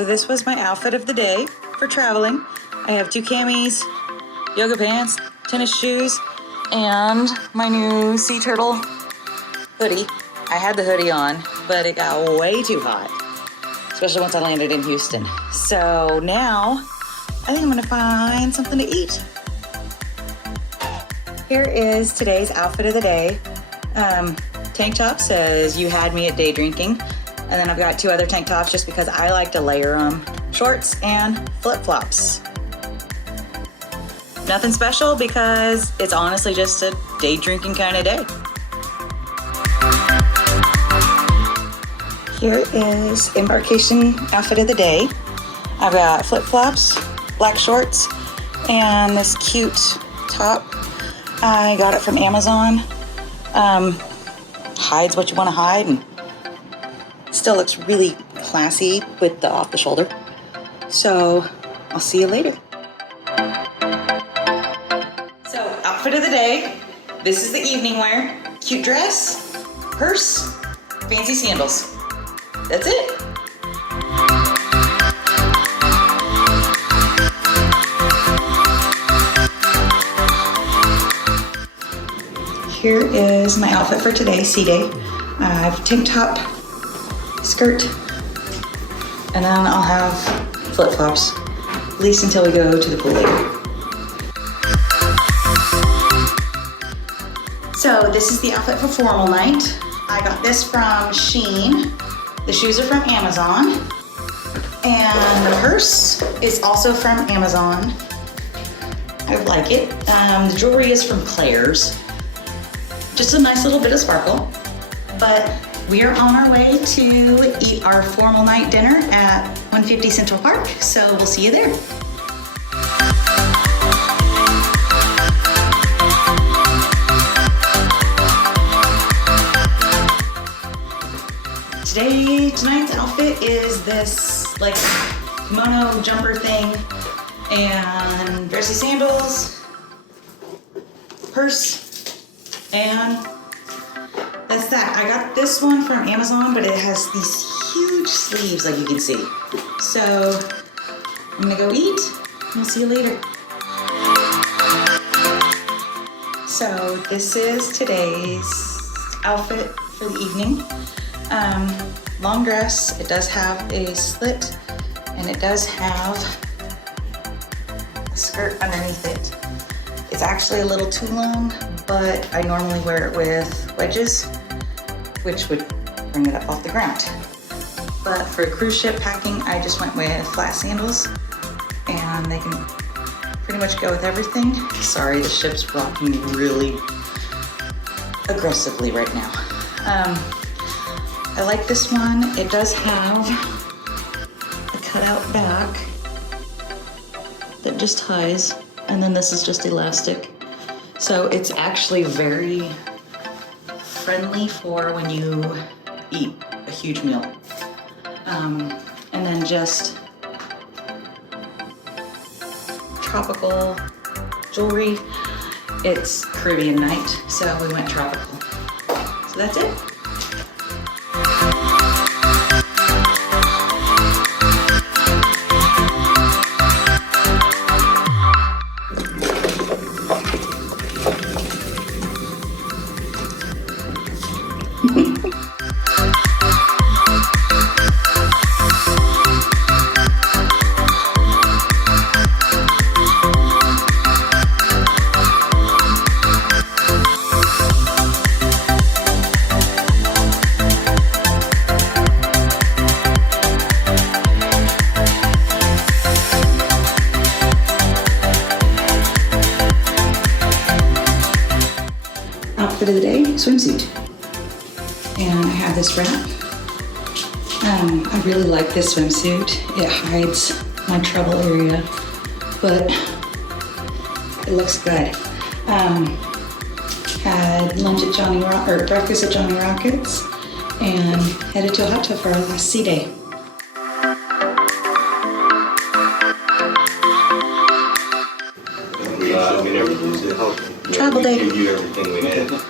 So this was my outfit of the day for traveling. I have 2 camis, yoga pants, tennis shoes, and my new sea turtle hoodie. I had the hoodie on, but it got way too hot, especially once I landed in Houston. So now I think I'm gonna find something to eat. Here is today's outfit of the day. Tank top says "you had me at day drinking." And then I've got 2 other tank tops just because I like to layer them. Shorts and flip-flops. Nothing special because it's honestly just a day drinking kind of day. Here is embarkation outfit of the day. I've got flip-flops, black shorts, and this cute top. I got it from Amazon. Hides what you want to hide and still looks really classy with the off the shoulder. So I'll see you later. So outfit of the day. This is the evening wear. Cute dress, purse, fancy sandals. That's it. Here is my outfit for today, sea day. I have a tank top, skirt, and then I'll have flip-flops, at least until we go to the pool later. So this is the outfit for formal night. I got this from Shein. The shoes are from Amazon. And the purse is also from Amazon. I like it. The jewelry is from Claire's. Just a nice little bit of sparkle. But we are on our way to eat our formal night dinner at 150 Central Park, so we'll see you there. Tonight's outfit is this like kimono jumper thing and dressy sandals, purse, and that's that. I got this one from Amazon, but it has these huge sleeves like you can see. So I'm gonna go eat and we'll see you later. So this is today's outfit for the evening. Long dress, it does have a slit and it does have a skirt underneath it. It's actually a little too long, but I normally wear it with wedges, which would bring it up off the ground. But for cruise ship packing, I just went with flat sandals and they can pretty much go with everything. Sorry, the ship's rocking really aggressively right now. I like this one. It does have a cutout back that just ties, and then this is just elastic. So it's actually very friendly for when you eat a huge meal. And then just tropical jewelry. It's Caribbean night, so we went tropical. So that's it. Outfit of the day, swimsuit. And I have this wrap. I really like this swimsuit. It hides my trouble area, but it looks good. Had lunch at breakfast at Johnny Rockets, and headed to a hot tub for our last sea day. Travel day. We give you everything we had.